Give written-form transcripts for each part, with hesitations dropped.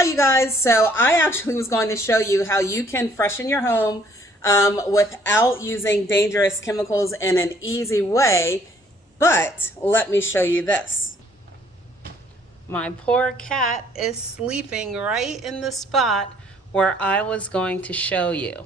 Hi you guys, so I actually was going to show you how you can freshen your home without using dangerous chemicals in an easy way, but let me show you this. My poor cat is sleeping right in the spot where I was going to show you.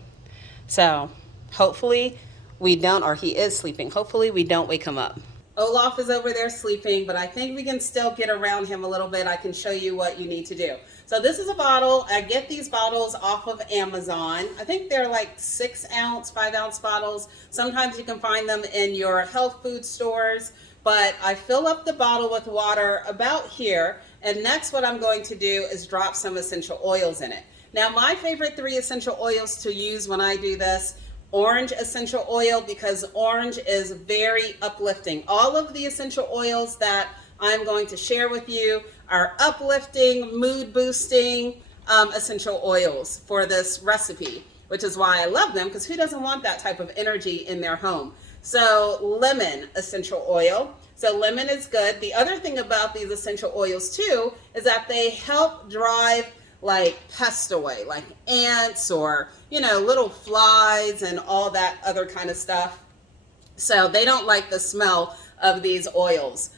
So hopefully we don't, or he is sleeping, hopefully we don't wake him up. Olaf is over there sleeping, but I think we can still get around him a little bit. I can show you what you need to do. So this is a bottle. I get these bottles off of Amazon. I think they're like 6 ounce, 5 ounce bottles. Sometimes you can find them in your health food stores, but I fill up the bottle with water about here. And next what I'm going to do is drop some essential oils in it. Now my favorite 3 essential oils to use when I do this: orange essential oil, because orange is very uplifting. All of the essential oils that I'm going to share with you are uplifting, mood boosting essential oils for this recipe, which is why I love them, because who doesn't want that type of energy in their home? So lemon essential oil. So lemon is good. The other thing about these essential oils too is that they help drive like pests away, like ants or, you know, little flies and all that other kind of stuff. So they don't like the smell of these oils.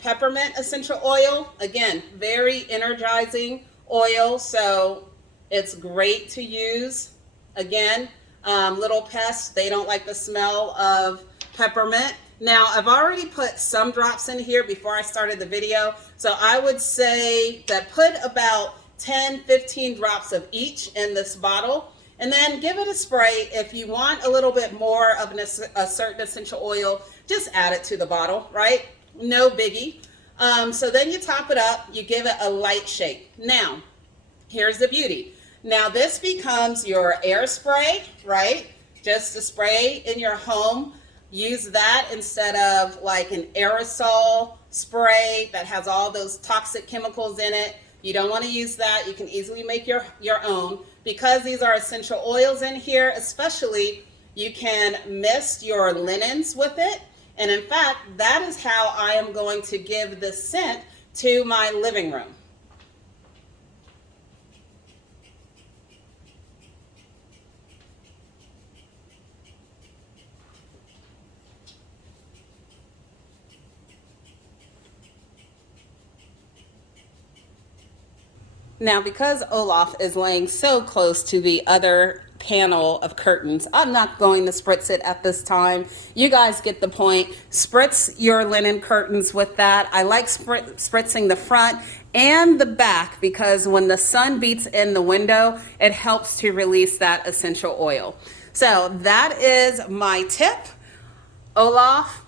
Peppermint essential oil, again, very energizing oil, so it's great to use. Again, little pests, they don't like the smell of peppermint. Now, I've already put some drops in here before I started the video, so I would say that put about 10-15 drops of each in this bottle, and then give it a spray. If you want a little bit more of a certain essential oil, just add it to the bottle, right? No biggie. So then you top it up, you give it a light shake. Now, here's the beauty. Now this becomes your air spray, right? Just a spray in your home. Use that instead of like an aerosol spray that has all those toxic chemicals in it. You don't want to use that. You can easily make your own. Because these are essential oils in here, especially, you can mist your linens with it. And in fact, that is how I am going to give the scent to my living room. Now, because Olaf is laying so close to the other panel of curtains, I'm not going to spritz it at this time. You guys get the point. Spritz your linen curtains with that. I like spritzing the front and the back because when the sun beats in the window, it helps to release that essential oil. So that is my tip, Olaf.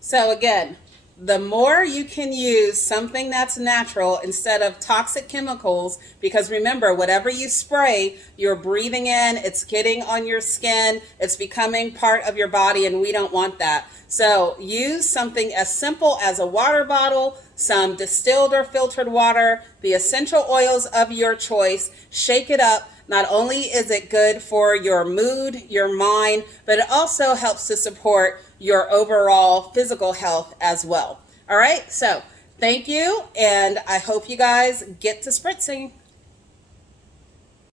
So again, the more you can use something that's natural instead of toxic chemicals, because remember, whatever you spray, you're breathing in, it's getting on your skin, it's becoming part of your body, and we don't want that. So use something as simple as a water bottle, some distilled or filtered water, the essential oils of your choice, shake it up. Not only is it good for your mood, your mind, but it also helps to support your overall physical health as well. All right, so thank you, and I hope you guys get to spritzing.